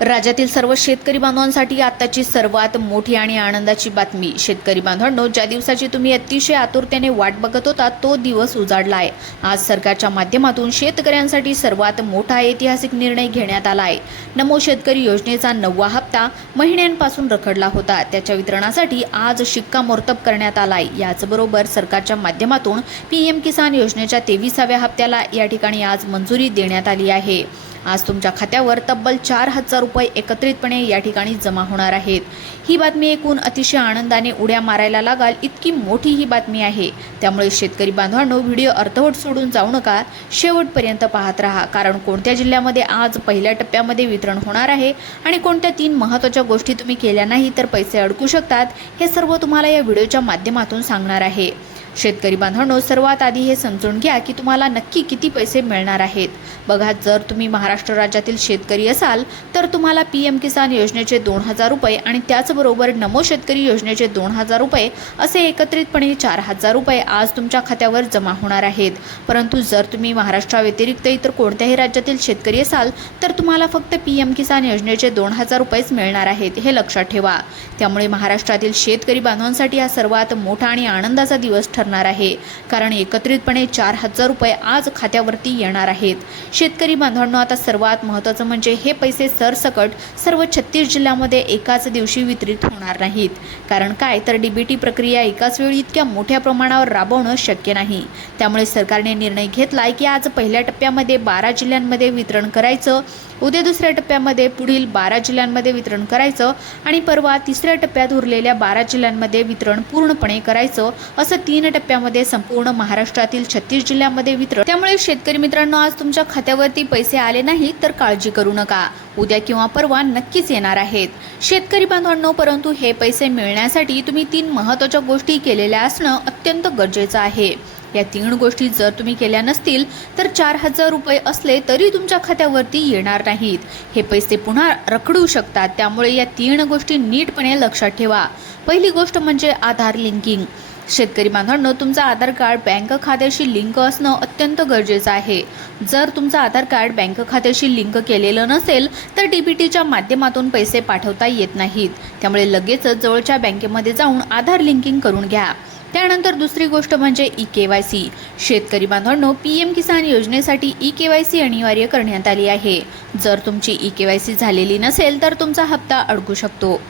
राज्यातील सर्व शेतकरी बांधवांसाठी आताची सर्वात मोठी आणि आनंदाची बातमी। शेतकरी बांधवांनो, ज्या दिवसाची तुम्ही अतिशय आतुरतेने वाट बघत होता तो दिवस उजाडला आहे। आज सरकारच्या माध्यमातून शेतकऱ्यांसाठी सर्वात मोठा ऐतिहासिक निर्णय घेण्यात आला आहे। नमो शेतकरी योजनेचा 9वा हप्ता महिन्यांपासून रखडला होता, त्याच्या वितरणासाठी आज शिक्कामोर्तब करण्यात आला आहे। याचबरोबर सरकारच्या माध्यमातून पीएम किसान योजनेच्या 23व्या हप्त्याला या ठिकाणी आज मंजुरी देण्यात आली आहे। आज तुमच्या खात्यावर तब्बल 4,000 रुपये एकत्रितपणे या ठिकाणी जमा होणार आहेत। ही बातमी ऐकून अतिशय आनंदाने उड्या मारायला लागाल इतकी मोठी ही बातमी आहे। त्यामुळे शेतकरी बांधवांनो, व्हिडिओ अर्धवट सोडून जाऊ नका, शेवटपर्यंत पाहत राहा। कारण कोणत्या जिल्ह्यामध्ये आज पहिल्या टप्प्यामध्ये वितरण होणार आहे आणि कोणत्या 3 महत्त्वाच्या गोष्टी तुम्ही केल्या नाही तर पैसे अडकू शकतात, हे सर्व तुम्हाला या व्हिडिओच्या माध्यमातून सांगणार आहे। शेतकरी बांधवांनो, सर्वात आधी हे समजून घ्या की तुम्हाला नक्की किती पैसे मिळणार आहेत। बघा, जर तुम्ही महाराष्ट्र राज्यातील शेतकरी असाल तर तुम्हाला पीएम किसान योजनेचे 2,000 रुपये आणि त्याचबरोबर नमो शेतकरी योजनेचे 2,000 रुपये असे एकत्रितपणे 4,000 रुपये आज तुमच्या खात्यावर जमा होणार आहेत। परंतु जर तुम्ही महाराष्ट्राव्यतिरिक्त इतर कोणत्याही राज्यातील शेतकरी असाल तर तुम्हाला फक्त पीएम किसान योजनेचे 2,000 रुपयेच मिळणार आहेत, हे लक्षात ठेवा। त्यामुळे महाराष्ट्रातील शेतकरी बांधवांसाठी हा सर्वात मोठा आणि आनंदाचा दिवस ठरणार आहे, कारण एकत्रितपणे 4,000 रुपये आज खात्यावरती येणार आहेत। शेतकरी बांधवांनो, आता सर्वात महत्त्वाचं म्हणजे हे पैसे सरसकट सर्व 36 जिल्ह्यांमध्ये एकाच दिवशी वितरित होणार नाहीत। कारण काय तर डीबीटी प्रक्रिया एकाच वेळी इतक्या मोठ्या प्रमाणावर राबवणं शक्य नाही। त्यामुळे सरकारने निर्णय घेतलाय की आज पहिल्या टप्प्यामध्ये 12 जिल्ह्यांमध्ये वितरण करायचं, उद्या दुसऱ्या टप्प्यामध्ये पुढील 12 जिल्ह्यांमध्ये वितरण करायचं आणि परवा तिसऱ्या टप्प्यात उरलेल्या 12 जिल्ह्यांमध्ये वितरण पूर्णपणे करायचं, असं 3 टप्प्यामध्ये संपूर्ण महाराष्ट्रातील 36 जिल्ह्यांमध्ये वितरण। त्यामुळे शेतकरी मित्रांनो, आज तुमच्या खात्यावरती पैसे आले नाही तर काळजी करू नका, उद्या किंवा परवा नक्कीच येणार आहेत। शेतकरी बांधवांनो, परंतु हे पैसे मिळण्यासाठी तुम्ही 3 महत्त्वाच्या गोष्टी केलेल्या असणं अत्यंत गरजेचं आहे। या 3 गोष्टी जर तुम्ही केल्या नसतील तर 4,000 रुपये असले तरी तुमच्या खात्यावरती येणार नाहीत, हे पैसे पुन्हा रखडू शकतात। त्यामुळे या 3 गोष्टी नीटपणे लक्षात ठेवा। पहिली गोष्ट म्हणजे आधार लिंकिंग। शेतकरी बांधवांनो, तुमचं आधार कार्ड बँक खात्याशी लिंक असणं अत्यंत गरजेचं आहे। जर तुमचं आधार कार्ड बँक खात्याशी लिंक केलेलं नसेल तर डीबीटीच्या माध्यमातून पैसे पाठवता येत नाहीत। त्यामुळे लगेचच जवळच्या बँकेमध्ये जाऊन आधार लिंकिंग करून घ्या। त्यानंतर दुसरी गोष्ट म्हणजे ई-केवायसी। शेतकरी बांधवांनो, पीएम किसान योजनेसाठी ई-केवायसी अनिवार्य करण्यात आली आहे। जर तुमची ई-केवायसी झालेली नसेल तर तुमचा हप्ता अडकू शकतो।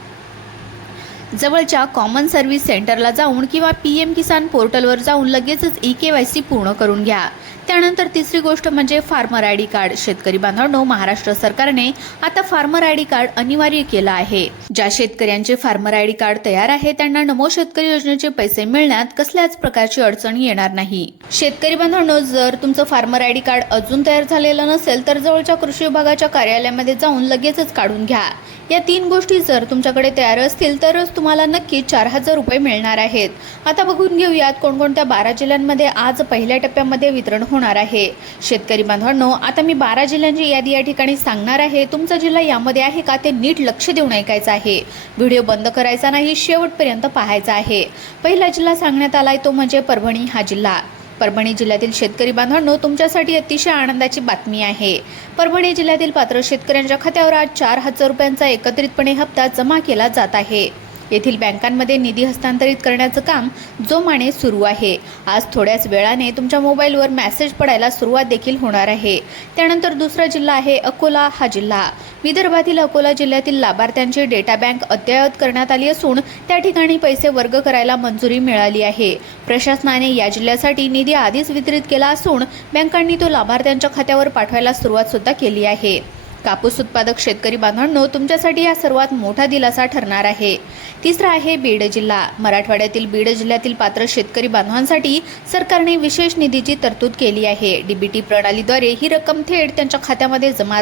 जवळच्या कॉमन सर्व्हिस सेंटरला जाऊन किंवा पीएम किसान पोर्टलवर जाऊन लगेचच ई-केवायसी पूर्ण करून घ्या। त्यानंतर तिसरी गोष्ट म्हणजे फार्मर आयडी कार्ड। शेतकरी बांधवांनो, महाराष्ट्र सरकारने आता फार्मर आयडी कार्ड अनिवार्य केलं आहे। ज्या शेतकऱ्यांचे फार्मर आयडी कार्ड तयार आहे त्यांना नमो शेतकरी योजनेचे पैसे मिळण्यात कसल्याच प्रकारची अडचण येणार नाही। शेतकरी बांधवांनो, जर तुमचं फार्मर आयडी कार्ड अजून तयार झालेलं नसेल तर जवळच्या कृषी विभागाच्या कार्यालयामध्ये जाऊन लगेचच काढून घ्या। या 3 गोष्टी जर तुमच्याकडे तयार असतील तरच तुम्हाला नक्की 4,000 रुपये मिळणार आहेत। आता बघून घेऊयात कोणकोणत्या 12 जिल्ह्यांमध्ये आज पहिल्या टप्प्यामध्ये वितरण होणार आहे। शेतकरी बांधवांनो, आता मी 12 जिल्ह्यांची यादी या ठिकाणी सांगणार आहे। तुमचा जिल्हा यामध्ये आहे का ते नीट लक्ष देऊन ऐकायचं आहे। व्हिडिओ बंद करायचा नाही, शेवटपर्यंत पाहायचा आहे। पहिला जिल्हा सांगण्यात आलाय तो म्हणजे परभणी हा जिल्हा। परभणी जिल्ह्यातील शेतकरी बांधवांनो, तुमच्यासाठी अतिशय आनंदाची बातमी आहे। परभणी जिल्ह्यातील पात्र शेतकऱ्यांच्या खात्यावर आज 4,000 रुपयांचा एकत्रितपणे हप्ता जमा केला जात आहे। येथील बँकांमध्ये निधी हस्तांतरित करण्याचं काम जोमाने सुरू आहे। आज थोड्याच वेळाने तुमच्या मोबाईलवर मेसेज पडायला सुरुवात देखील होणार आहे। त्यानंतर दुसरा जिल्हा आहे अकोला हा जिल्हा। विदर्भातील अकोला जिल्ह्यातील लाभार्थ्यांची डेटा बँक अद्ययावत करण्यात आली असून त्या ठिकाणी पैसे वर्ग करायला मंजुरी मिळाली आहे। प्रशासनाने या जिल्ह्यासाठी निधी आधीच वितरित केला असून बँकांनी तो लाभार्थ्यांच्या खात्यावर पाठवायला सुरुवात सुद्धा केली आहे। कापूस उत्पादक शेतकरी बांधवांनो, तुमच्यासाठी हा सर्वात मोठा दिलासा ठरणार आहे। तिसरा आहे बीड जिल्हा। मराठवाड्यातील बीड जिल्ह्यातील पात्र शेतकरी बांधवांसाठी सरकारने विशेष निधीची तरतूद केली आहे। डीबीटी प्रणालीद्वारे ही रक्कम थेट त्यांच्या खात्यामध्ये जमा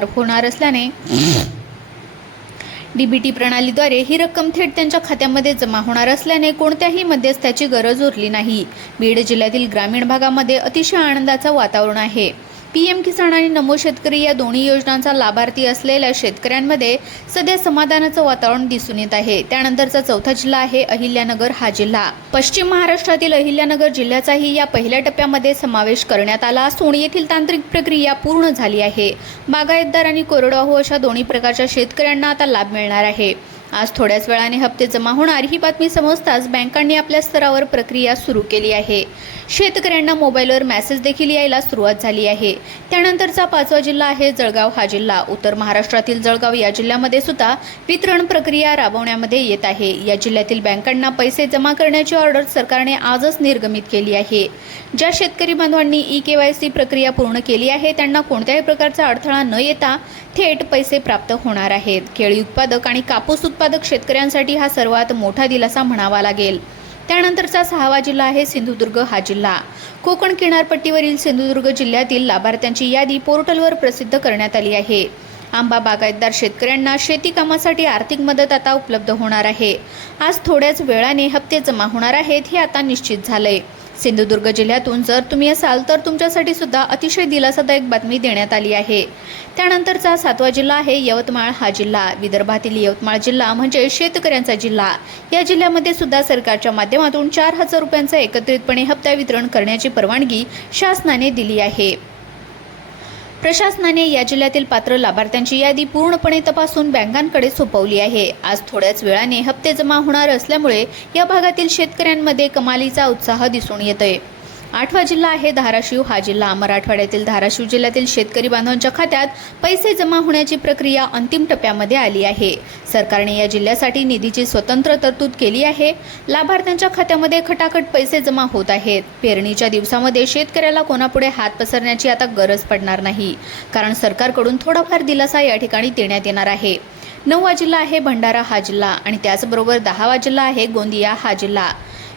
होणार असल्याने कोणत्याही मध्यस्थाची गरज उरली नाही। बीड जिल्ह्यातील ग्रामीण भागामध्ये अतिशय आनंदाचं वातावरण आहे। पीएम किसान आणि नमो शेतकरी या दोन्ही योजनांचा लाभार्थी असलेल्या शेतकऱ्यांमध्ये सध्या समाधानाचं वातावरण दिसून येत आहे। त्यानंतरचा चौथा जिल्हा आहे अहिल्यानगर हा जिल्हा। पश्चिम महाराष्ट्रातील अहिल्यानगर जिल्ह्याचाही या पहिल्या टप्प्यामध्ये समावेश करण्यात आला असून येथील तांत्रिक प्रक्रिया पूर्ण झाली आहे। बागायतदार आणि कोरडवाहू अशा दोन्ही प्रकारच्या शेतकऱ्यांना आता लाभ मिळणार आहे। आज थोड्याच वेळाने हप्ते जमा होणार ही बातमी समजताच बँकांनी आपल्या स्तरावर प्रक्रिया सुरू केली आहे। शेतकऱ्यांना मोबाईलवर मेसेज देखील यायला सुरुवात झाली आहे। त्यानंतरचा पाचवा जिल्हा आहे जळगाव हा जिल्हा। उत्तर महाराष्ट्रातील जळगाव या जिल्ह्यामध्ये सुद्धा वितरण प्रक्रिया राबवण्यामध्ये येत आहे। या जिल्ह्यातील बँकांना पैसे जमा करण्याची ऑर्डर सरकारने आजच निर्गमित केली आहे। ज्या शेतकरी बांधवांनी ई-केवायसी प्रक्रिया पूर्ण केली आहे त्यांना कोणत्याही प्रकारचा अडथळा न येता थेट पैसे प्राप्त होणार आहेत। केळी उत्पादक आणि कापूस उत्पादक शेतकऱ्यांसाठी हा सर्वात मोठा दिलासा म्हणावा लागेल। त्यानंतरचा सहावा जिल्हा आहे सिंधुदुर्ग हा जिल्हा। कोकण किनारपट्टीवरील सिंधुदुर्ग जिल्ह्यातील लाभार्थ्यांची यादी पोर्टलवर प्रसिद्ध करण्यात आली आहे। आंबा बागायतदार शेतकऱ्यांना शेती कामासाठी आर्थिक मदत आता उपलब्ध होणार आहे। आज थोड्याच वेळाने हप्ते जमा होणार आहेत हे आता निश्चित झालंय। सिंधुदुर्ग जिल्ह्यातून जर तुम्ही असाल तर तुमच्यासाठी सुद्धा अतिशय दिलासादायक बातमी देण्यात आली आहे। त्यानंतरचा सातवा जिल्हा आहे यवतमाळ हा जिल्हा। विदर्भातील यवतमाळ जिल्हा म्हणजे शेतकऱ्यांचा जिल्हा। या जिल्ह्यामध्ये सुद्धा सरकारच्या माध्यमातून 4,000 रुपयांचा एकत्रितपणे हप्ता वितरण करण्याची परवानगी शासनाने दिली आहे। प्रशासनाने या जिल्ह्यातील पात्र लाभार्थ्यांची यादी पूर्णपणे तपासून बँकांकडे सोपवली आहे। आज थोड्याच वेळाने हप्ते जमा होणार असल्यामुळे या भागातील शेतकऱ्यांमध्ये कमालीचा उत्साह दिसून येतोय। आठवा जिल्हा आहे धाराशिव हा जिल्हा। मराठवाड्यातील धाराशिव जिल्ह्यातील शेतकरी बांधवांच्या खात्यात पैसे जमा होण्याची प्रक्रिया अंतिम टप्प्यामध्ये आली आहे। सरकारने या जिल्ह्यासाठी निधीची स्वतंत्र तरतूद केली आहे। लाभार्थ्यांच्या खात्यामध्ये खटाखट पैसे जमा होत आहेत। पेरणीच्या दिवसामध्ये शेतकऱ्याला कोणापुढे हात पसरण्याची आता गरज पडणार नाही, कारण सरकारकडून थोडाफार दिलासा या ठिकाणी देण्यात येणार आहे। 9वा जिल्हा आहे भंडारा हा जिल्हा आणि त्याचबरोबर 10वा जिल्हा आहे गोंदिया हा जिल्हा।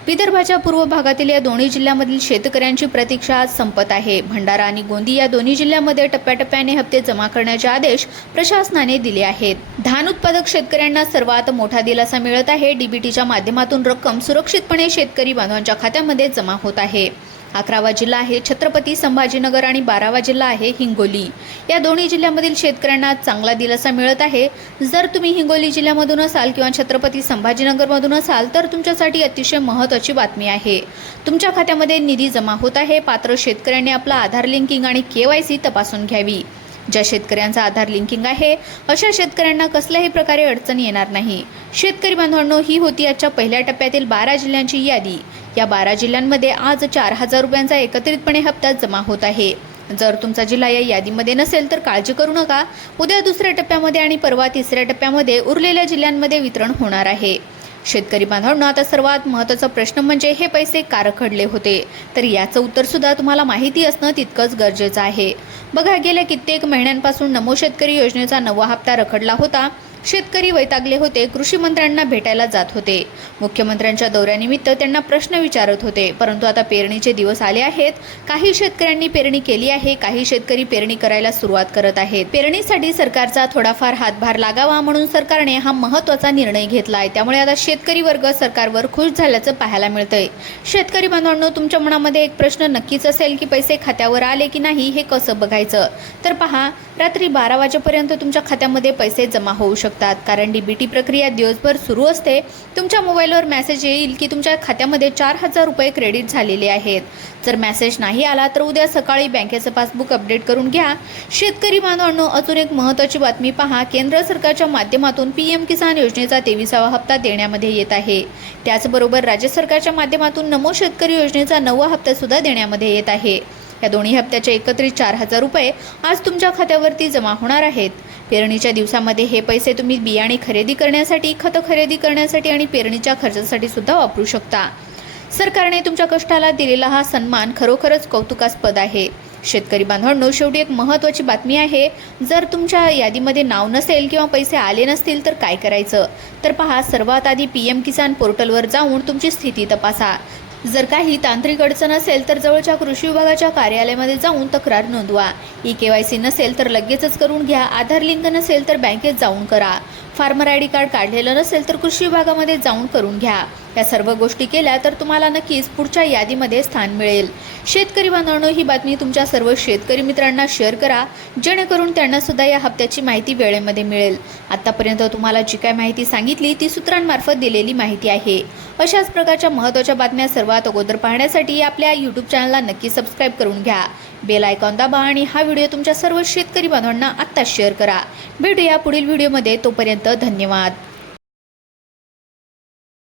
विदर्भाच्या पूर्व भागातील या दोन्ही जिल्ह्यांमधील शेतकऱ्यांची प्रतीक्षा आज संपत आहे। भंडारा आणि गोंदिया या दोन्ही जिल्ह्यांमध्ये टप्प्याटप्प्याने हप्ते जमा करण्याचे आदेश प्रशासनाने दिले आहेत। धान उत्पादक शेतकऱ्यांना सर्वात मोठा दिलासा मिळत आहे। डीबीटीच्या माध्यमातून रक्कम सुरक्षितपणे शेतकरी बांधवांच्या खात्यामध्ये जमा होत आहे। 11वा जिल्हा आहे छत्रपती संभाजीनगर आणि 12वा जिल्हा आहे हिंगोली। या दोन्ही जिल्ह्यांमधील शेतकऱ्यांना चांगला दिलासा मिळत आहे। जर तुम्ही हिंगोली जिल्ह्यामधून असाल किंवा छत्रपती संभाजीनगरमधून असाल तर तुमच्यासाठी अतिशय महत्त्वाची बातमी आहे। तुमच्या खात्यामध्ये निधी जमा होत आहे। पात्र शेतकऱ्यांनी आपला आधार लिंकिंग आणि केवायसी तपासून घ्यावी। ज्या शेतकऱ्यांचा आधार लिंकिंग आहे अशा शेतकऱ्यांना कसल्याही प्रकारे अडचण येणार नाही। शेतकरी बांधवांनो, ही होती आजच्या पहिल्या टप्प्यातील 12 जिल्ह्यांची यादी। या 12 जिल्ह्यांमध्ये आज 4,000 रुपयांचा एकत्रितपणे हप्ता जमा होत आहे। जर तुमचा जिल्हा या यादीमध्ये नसेल तर काळजी करू नका। उद्या दुसऱ्या टप्प्यामध्ये आणि परवा तिसऱ्या टप्प्यामध्ये उरलेल्या जिल्ह्यांमध्ये वितरण होणार आहे। शेतकरी बांधवांनो, आता सर्वात महत्त्वाचा प्रश्न म्हणजे हे पैसे का रखडले होते, तर याचं उत्तर सुद्धा तुम्हाला माहिती असणं तितकंच गरजेचं आहे। बघा, गेल्या कित्येक महिन्यांपासून नमो शेतकरी योजनेचा 9वा हप्ता रखडला होता। शेतकरी वैतागले होते, कृषी मंत्र्यांना भेटायला जात होते, मुख्यमंत्र्यांच्या दौऱ्यानिमित्त त्यांना प्रश्न विचारत होते। परंतु आता पेरणीचे दिवस आले आहेत। काही शेतकऱ्यांनी पेरणी केली आहे, काही शेतकरी पेरणी करायला सुरुवात करत आहेत। पेरणीसाठी सरकारचा थोडाफार हातभार लागावा म्हणून सरकारने हा महत्त्वाचा निर्णय घेतलाय। त्यामुळे आता शेतकरी वर्ग सरकारवर खुश झाल्याचं पाहायला मिळतंय। शेतकरी बांधवांनो, तुमच्या मनामध्ये एक प्रश्न नक्कीच असेल की पैसे खात्यावर आले की नाही हे कसं बघायचं। तर पहा, रात्री 12 वाजेपर्यंत तुमच्या खात्यामध्ये पैसे जमा होऊ शकतात, कारण डीबीटी प्रक्रिया दिवसभर सुरू असते। तुमच्या मोबाईलवर मेसेज येईल की तुमच्या खात्यामध्ये 4,000 रुपये क्रेडिट झालेले आहेत। जर मेसेज नाही आला तर उद्या सकाळी बँकेचं पासबुक अपडेट करून घ्या। शेतकरी बांधवांनो, अजून एक महत्त्वाची बातमी पहा, केंद्र सरकारच्या माध्यमातून पीएम किसान योजनेचा 23वा हप्ता देण्यामध्ये येत आहे। त्याचबरोबर राज्य सरकारच्या माध्यमातून नमो शेतकरी योजनेचा 9वा हप्ता सुद्धा देण्यामध्ये येत आहे। या दोन्ही हप्त्याचे एकत्रित 4,000 रुपये आज तुमच्या खात्यावरती जमा होणार आहेत। पेरणीच्या दिवसामध्ये हे पैसे तुम्ही बियाणे खरेदी करण्यासाठी, खतं खरेदी करण्यासाठी आणि पेरणीच्या खर्चासाठी सुद्धा वापरू शकता। सरकारने तुमच्या कष्टाला दिलेला हा सन्मान खरोखरच कौतुकास्पद आहे। शेतकरी बांधवांनो, शेवटी एक महत्त्वाची बातमी आहे। जर तुमच्या यादीमध्ये नाव नसेल किंवा पैसे आले नसतील तर काय करायचं, तर पहा, सर्वात आधी पीएम किसान पोर्टलवर जाऊन तुमची स्थिती तपासा। जर काही तांत्रिक अडचण असेल तर जवळच्या कृषी विभागाच्या कार्यालयामध्ये जाऊन तक्रार नोंदवा। ई-केवायसी नसेल तर लगेचच करून घ्या। आधार लिंक नसेल तर बँकेत जाऊन करा। फार्मर आय डी कार्ड काढलेलं नसेल तर कृषी विभागामध्ये जाऊन करून घ्या. या सर्व गोष्टी केल्या तर तुम्हाला नक्कीच पुढच्या यादीमध्ये स्थान मिळेल. शेतकरी बांधवांनो, ही बातमी तुमच्या सर्व शेतकरी मित्रांना शेअर करा, जेणेकरून त्यांना सुद्धा या हप्त्याची माहिती वेळेमध्ये मिळेल. आतापर्यंत तुम्हाला जी काय माहिती सांगितली ती सूत्रांमार्फत दिलेली माहिती आहे. अशाच प्रकारच्या महत्त्वाच्या बातम्या सर्वात अगोदर पाहण्यासाठी आपल्या YouTube चॅनलला नक्की सबस्क्राईब करून घ्या. बेल आयकॉन दाबा आणि हा व्हिडिओ तुमच्या सर्व शेतकरी बांधवांना आत्ताच शेअर करा. भेटूया पुढील व्हिडिओमध्ये. तोपर्यंत धन्यवाद.